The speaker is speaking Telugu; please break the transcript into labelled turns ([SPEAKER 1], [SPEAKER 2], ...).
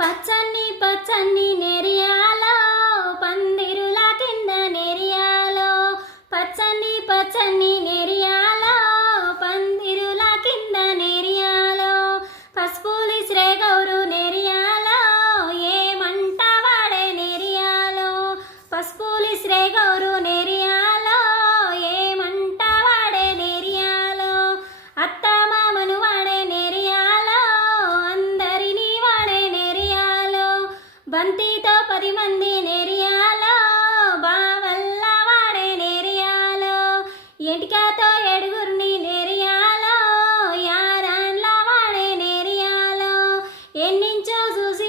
[SPEAKER 1] పచ్చని పచ్చని నెరియాలో పందిరుల కింద నెరియాలో. పచ్చని పచ్చని నెరియాలో పందిరుల కింద నెరియాలో. పసుపులి శ్రే గౌరు నెరియాలో ఏమంట వాడే నెరియాలో. పసుపులి శ్రే బంతితో పది మంది నేరియాలో బావల్ల వాడే నేరియాలో. ఎంటికాతో ఎడుగురిని నేరియాలో యారాన్ల వాడే నేరియాలో. ఎన్నించో చూసి